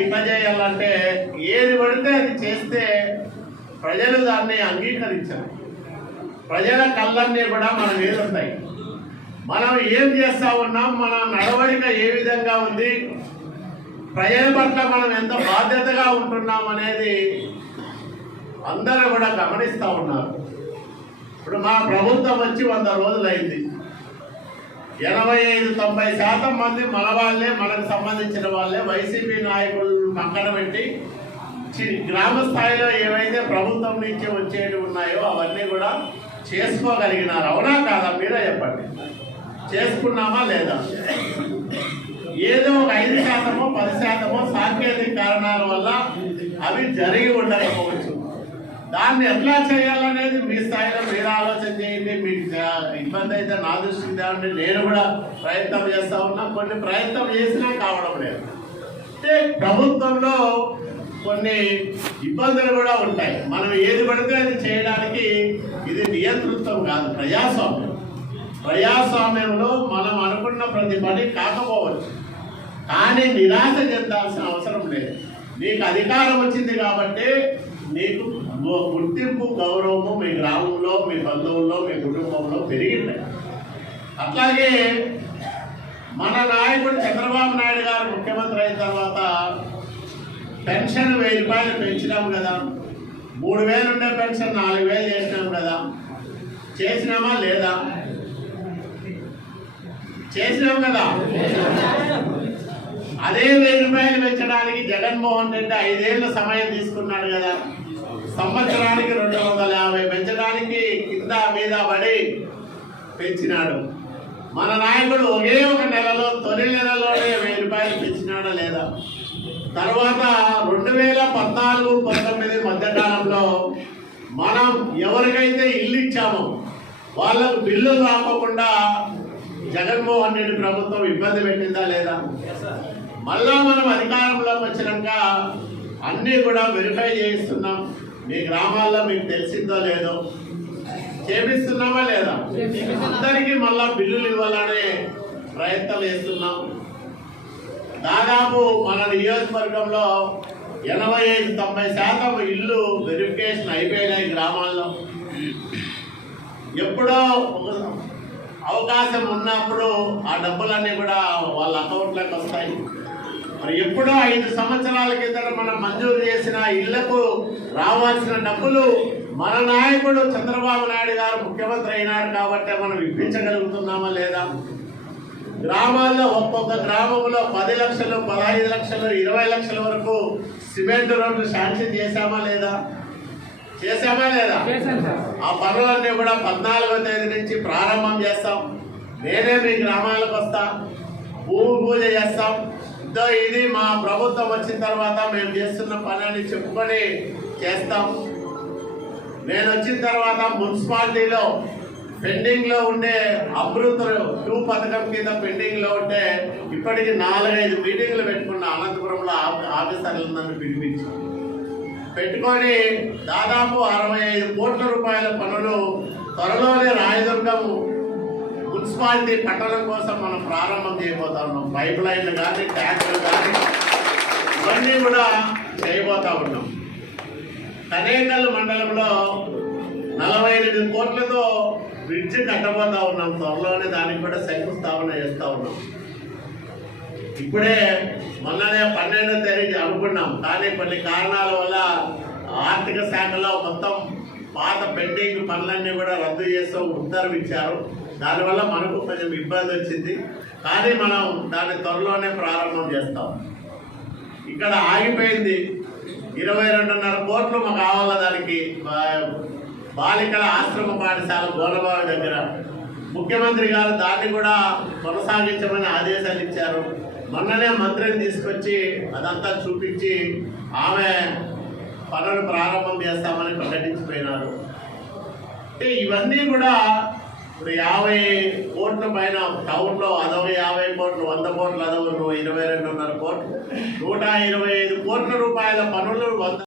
ఇట్లా చేయాలంటే ఏది పడితే అది చేస్తే ప్రజలు దాన్ని అంగీకరించరు. ప్రజల కళ్ళన్నీ కూడా మన మీద ఉంటాయి. మనం ఏం చేస్తా ఉన్నాం మన నడవడిక ఏ విధంగా ఉంది ప్రజల పట్ల మనం ఎంత బాధ్యతగా ఉంటున్నాం అనేది అందరూ కూడా గమనిస్తూ ఉన్నారు. ఇప్పుడు మా ప్రభుత్వం వచ్చి వంద రోజులైంది. ఎనభై ఐదు తొంభై శాతం మంది మన వాళ్ళే మనకు సంబంధించిన వాళ్ళే. వైసీపీ నాయకులు పక్కన పెట్టి చి- గ్రామ స్థాయిలో ఏవైతే ప్రభుత్వం నుంచి వచ్చేవి ఉన్నాయో అవన్నీ కూడా చేసుకోగలిగినారు. అవునా కాదా? మీరే చెప్పండి. చేసుకున్నామా లేదా? ఏదో ఒక ఐదు శాతమో పది శాతమో సాంకేతిక కారణాల వల్ల అవి జరిగి ఉండకపోవచ్చు. దాన్ని ఎట్లా చేయాలనేది మీ స్థాయిలో మీరు ఆలోచన చేయండి. మీకు ఇబ్బంది అయితే నా దృష్టికి తేవండి. నేను కూడా ప్రయత్నం చేస్తా ఉన్నా. కొన్ని ప్రయత్నం చేసినా కావడం లేదు. అంటే ప్రభుత్వంలో కొన్ని ఇబ్బందులు కూడా ఉంటాయి. మనం ఏది పడితే అది చేయడానికి ఇది నియంతృత్వం కాదు ప్రజాస్వామ్యం. ప్రజాస్వామ్యంలో మనం అనుకున్న ప్రతి పని కాకపోవచ్చు. కానీ నిరాశ చెందాల్సిన అవసరం లేదు. నీకు అధికారం వచ్చింది కాబట్టి నీకు గుర్తింపు గౌరవము మీ గ్రామంలో మీ బంధువుల్లో మీ కుటుంబంలో పెరిగింది. అట్లాగే మన నాయకుడు చంద్రబాబు నాయుడు గారు ముఖ్యమంత్రి అయిన తర్వాత పెన్షన్ వెయ్యి రూపాయలు పెంచినాం కదా. మూడు వేలు ఉండే పెన్షన్ నాలుగు వేలు చేసినాం కదా. చేసినామా లేదా? చేసినాం కదా. అదే వెయ్యి రూపాయలు పెంచడానికి జగన్మోహన్ రెడ్డి ఐదేళ్ళ సమయం తీసుకున్నాడు కదా. సంవత్సరానికి రెండు వందల యాభై పెంచడానికి కింద మీద పడి పెంచినాడు. మన నాయకుడు ఒకే ఒక నెలలో తొలి నెలలోనే వెయ్యి రూపాయలు పెంచినాడా లేదా? తర్వాత రెండు వేల పద్నాలుగు పంతొమ్మిది మధ్యకాలంలో మనం ఎవరికైతే ఇల్లు ఇచ్చామో వాళ్ళకు బిల్లులు రాకుండా జగన్మోహన్ రెడ్డి ప్రభుత్వం ఇబ్బంది పెట్టిందా లేదా? మళ్ళా మనం అధికారంలోకి వచ్చినాక అన్నీ కూడా వెరిఫై చేయిస్తున్నాం. మీ గ్రామాల్లో మీకు తెలిసిందో లేదో చేపిస్తున్నామా లేదా? అందరికీ మళ్ళా బిల్లులు ఇవ్వాలనే ప్రయత్నం చేస్తున్నాం. దాదాపు మన నియోజకవర్గంలో ఎనభై ఐదు తొంభై శాతం ఇల్లు వెరిఫికేషన్ అయిపోయినాయి గ్రామాల్లో. ఎప్పుడో అవకాశం ఉన్నప్పుడు ఆ డబ్బులన్నీ కూడా వాళ్ళ అకౌంట్లోకి వస్తాయి. మరి ఎప్పుడో ఐదు సంవత్సరాల కిందట మనం మంజూరు చేసిన ఇళ్ళకు రావాల్సిన డబ్బులు మన నాయకుడు చంద్రబాబు నాయుడు గారు ముఖ్యమంత్రి అయినాడు కాబట్టి మనం ఇప్పించగలుగుతున్నామా లేదా? గ్రామాల్లో ఒక్కొక్క గ్రామంలో పది లక్షలు పదహైదు లక్షలు ఇరవై లక్షల వరకు సిమెంట్ రోడ్లు శాంక్షన్ చేశామా లేదా? చేశామా లేదా? ఆ పనులన్నీ కూడా పద్నాలుగో తేదీ నుంచి ప్రారంభం చేస్తాం. నేనే మీ గ్రామాలకు వస్తా భూమి పూజ చేస్తాం. ఇదో ఇది మా ప్రభుత్వం వచ్చిన తర్వాత మేము చేస్తున్న పని చెప్పుకొని చేస్తాం. నేను వచ్చిన తర్వాత మున్సిపాలిటీలో పెండింగ్లో ఉండే అమృత్ టూ పథకం కింద పెండింగ్లో ఉంటే ఇప్పటికి నాలుగైదు మీటింగ్లు పెట్టుకున్న అనంతపురంలో ఆఫీ- ఆఫీసర్లు నన్ను పిలిపించి పెట్టుకొని దాదాపు అరవై ఐదు కోట్ల రూపాయల పనులు త్వరలోనే రాయదుర్గం మున్సిపాలిటీ కట్టడం కోసం మనం ప్రారంభం చేయబోతా ఉన్నాం. పైప్ లైన్లు కానీ ట్యాంకులు కానీ ఇవన్నీ కూడా చేయబోతా ఉన్నాం. కనేకల్ మండలంలో నలభై ఎనిమిది కోట్లతో బ్రిడ్జ్ కట్టబోతా ఉన్నాం. త్వరలోనే దానికి కూడా శంకుస్థాపన చేస్తూ ఉన్నాం. ఇప్పుడే మొన్ననే పన్నెండో తేదీ అనుకున్నాం. కానీ కొన్ని కారణాల వల్ల ఆర్థిక శాఖలో మొత్తం పాత పెండింగ్ పనులన్నీ కూడా రద్దు చేస్తూ ఉత్తర్వు ఇచ్చారు. దానివల్ల మనకు కొంచెం ఇబ్బంది వచ్చింది. కానీ మనం దాన్ని త్వరలోనే ప్రారంభం చేస్తాం. ఇక్కడ ఆగిపోయింది. ఇరవై రెండున్నర కోట్లు మాకు కావాల దానికి? బాలికల ఆశ్రమ పాఠశాల గోలబావి దగ్గర. ముఖ్యమంత్రి గారు దాన్ని కూడా కొనసాగించమని ఆదేశాలు ఇచ్చారు. మొన్ననే మంత్రిని తీసుకొచ్చి అదంతా చూపించి ఆమె పనులు ప్రారంభం చేస్తామని ప్రకటించిపోయినారు. ఇవన్నీ కూడా ఇప్పుడు యాభై కోట్ల పైన టౌన్లో అదవ యాభై కోట్లు వంద కోట్లు అదవ ఇరవై రెండున్నర కోట్లు నూట ఇరవై ఐదు కోట్ల రూపాయల పనులు వంద